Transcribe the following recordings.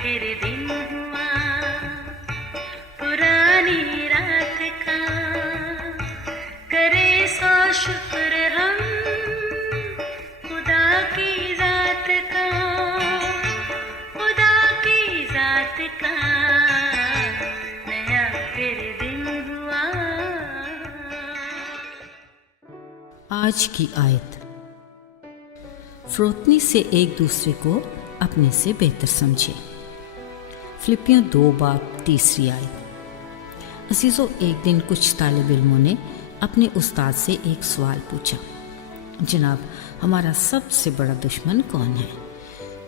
फिर दिन हुआ पुरानी रात का, करे सौ शुक्र हम खुदा की जात का, खुदा की जात का, नया फिर दिन हुआ। आज की आयत। फरोतनी से एक दूसरे को अपने से बेहतर समझे। फिलिपियों 2 बाब 3 आयत। अजीज़ों, एक दिन कुछ तालिब इल्मों ने अपने उस्ताद से एक सवाल पूछा, जनाब, हमारा सबसे बड़ा दुश्मन कौन है?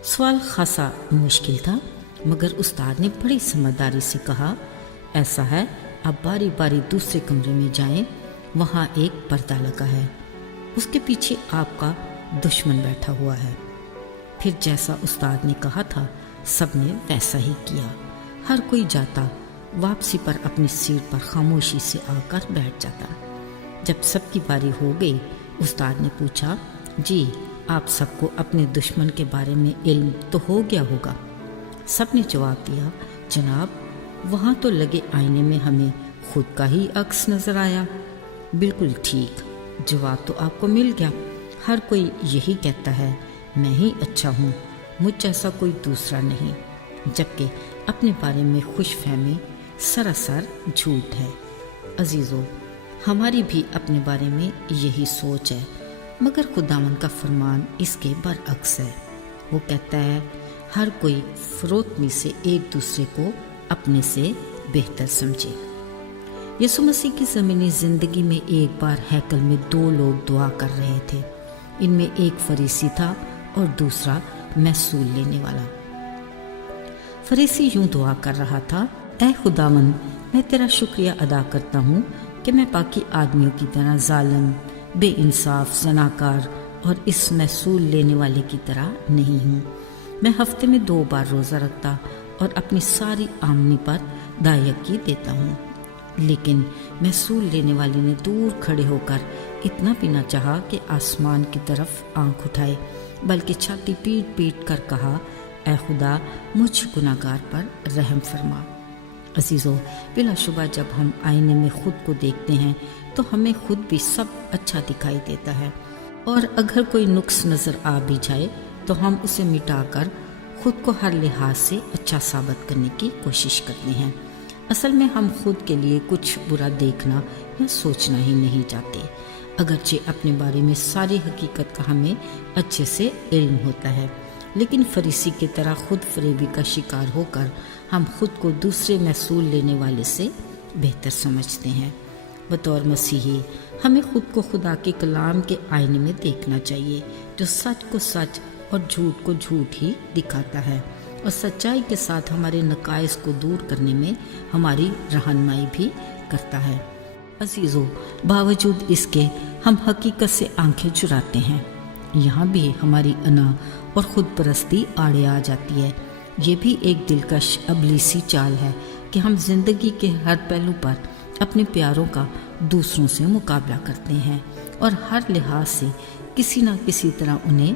सवाल खासा मुश्किल था, मगर उस्ताद ने बड़ी समझदारी से कहा, ऐसा है, आप बारी बारी दूसरे कमरे में जाएं, वहाँ एक पर्दा लगा है, उसके पीछे आपका दुश्मन बैठा हुआ है। फिर जैसा उस्ताद ने कहा था, सबने वैसा ही किया। हर कोई जाता, वापसी पर अपनी सीट पर खामोशी से आकर बैठ जाता। जब सबकी बारी हो गई, उस्ताद ने पूछा, जी, आप सबको अपने दुश्मन के बारे में इल्म तो हो गया होगा? सबने जवाब दिया, जनाब, वहाँ तो लगे आईने में हमें खुद का ही अक्स नजर आया। बिल्कुल ठीक, जवाब तो आपको मिल गया। हर कोई यही कहता है, मैं ही अच्छा हूँ, मुझ जैसा कोई दूसरा नहीं, जबकि अपने बारे में खुशफहमी सरासर झूठ है। अजीज़ों, हमारी भी अपने बारे में यही सोच है, मगर खुदावन का फरमान इसके बरअक्स है। वो कहता है, हर कोई फरोतनी से एक दूसरे को अपने से बेहतर समझे। यीशु मसीह की ज़मीनी ज़िंदगी में एक बार हैकल में 2 लोग दुआ कर रहे थे। इनमें एक फरीसी था और दूसरा महसूल लेने वाला। फरीसी यूं दुआ कर रहा था, ऐ खुदावन, मैं तेरा शुक्रिया अदा करता हूँ कि मैं बाकी आदमियों की तरह जालिम, बेइंसाफ, ज़नाकार और इस महसूल लेने वाले की तरह नहीं हूँ। मैं हफ्ते में 2 बार रोज़ा रखता और अपनी सारी आमदनी पर दायकी देता हूँ। लेकिन महसूल लेने वाले ने दूर खड़े होकर इतना भी न चाहा कि आसमान की तरफ आंख उठाए, बल्कि छाती पीट पीट कर कहा, ऐ खुदा, मुझ गुनाहगार पर रहम फरमा। अजीज़ों, बिलाशुबा जब हम आईने में खुद को देखते हैं तो हमें खुद भी सब अच्छा दिखाई देता है, और अगर कोई नुक्स नज़र आ भी जाए तो हम उसे मिटाकर खुद को हर लिहाज से अच्छा साबित करने की कोशिश करते हैं। असल में हम खुद के लिए कुछ बुरा देखना या सोचना ही नहीं चाहते, अगरचे अपने बारे में सारी हकीकत का हमें अच्छे से इल्म होता है। लेकिन फरीसी की तरह खुद फरेबी का शिकार होकर हम खुद को दूसरे महसूल लेने वाले से बेहतर समझते हैं। बतौर मसीही हमें खुद को खुदा के कलाम के आईने में देखना चाहिए, जो सच को सच और झूठ को झूठ ही दिखाता है और सच्चाई के साथ हमारे नकाइस को दूर करने में हमारी रहनुमाई भी करता है। अजीज़ों, बावजूद इसके हम हकीकत से आंखें चुराते हैं। यहाँ भी हमारी अना और खुद परस्ती आड़े आ जाती है। ये भी एक दिलकश अबलीसी चाल है कि हम जिंदगी के हर पहलू पर अपने प्यारों का दूसरों से मुकाबला करते हैं और हर लिहाज से किसी न किसी तरह उन्हें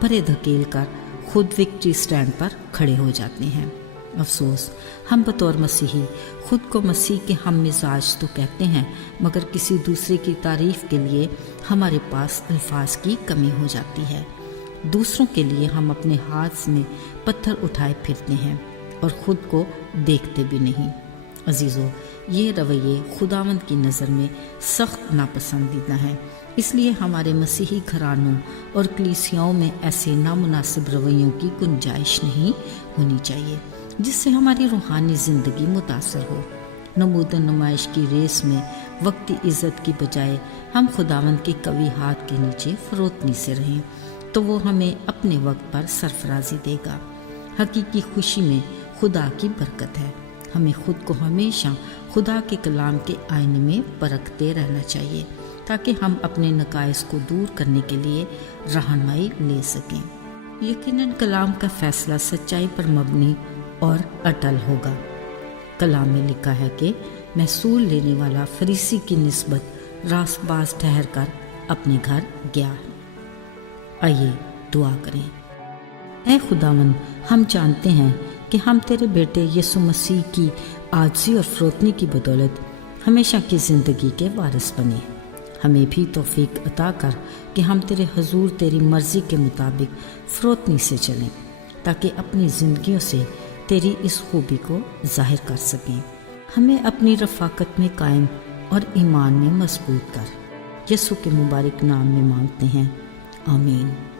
परे धकेल कर खुद विक्ट्री स्टैंड पर खड़े हो जाते हैं। अफसोस, हम बतौर मसीही खुद को मसीह के हम मिजाज तो कहते हैं, मगर किसी दूसरे की तारीफ के लिए हमारे पास अल्फाज की कमी हो जाती है। दूसरों के लिए हम अपने हाथ में पत्थर उठाए फिरते हैं और खुद को देखते भी नहीं। अजीज़ों, ये रवैये खुदावंद की नज़र में सख्त नापसंदीदा हैं। इसलिए हमारे मसीही घरानों और कलीसियाओं में ऐसे नामुनासिब रवैयों की गुंजाइश नहीं होनी चाहिए जिससे हमारी रूहानी ज़िंदगी मुतासर हो। नमूदन नुमाइश की रेस में वक्ती इज़्ज़त की बजाय हम खुदावंद के कवी हाथ के नीचे फरोतनी से रहें, तो वो हमें अपने वक्त पर सरफराजी देगा। हकीकी खुशी में खुदा की बरकत है। हमें खुद को हमेशा खुदा के कलाम के आईने में परखते रहना चाहिए, ताकि हम अपने नकाइस को दूर करने के लिए रहनुमाई ले सकें। यकीनन कलाम का फैसला सच्चाई पर मबनी और अटल होगा। कलाम में लिखा है कि महसूल लेने वाला फरीसी की निस्बत रासबाज ठहर कर अपने घर गया है। आइए दुआ करें। ऐ खुदावन, हम जानते हैं کہ ہم تیرے بیٹے یسوع مسیح کی عاجزی اور فروتنی کی بدولت ہمیشہ کی زندگی کے وارث بنے۔ ہمیں بھی توفیق عطا کر کہ ہم تیرے حضور تیری مرضی کے مطابق فروتنی سے چلیں، تاکہ اپنی زندگیوں سے تیری اس خوبی کو ظاہر کر سکیں۔ ہمیں اپنی رفاقت میں قائم اور ایمان میں مضبوط کر، یسوع کے مبارک نام میں مانگتے ہیں، آمین۔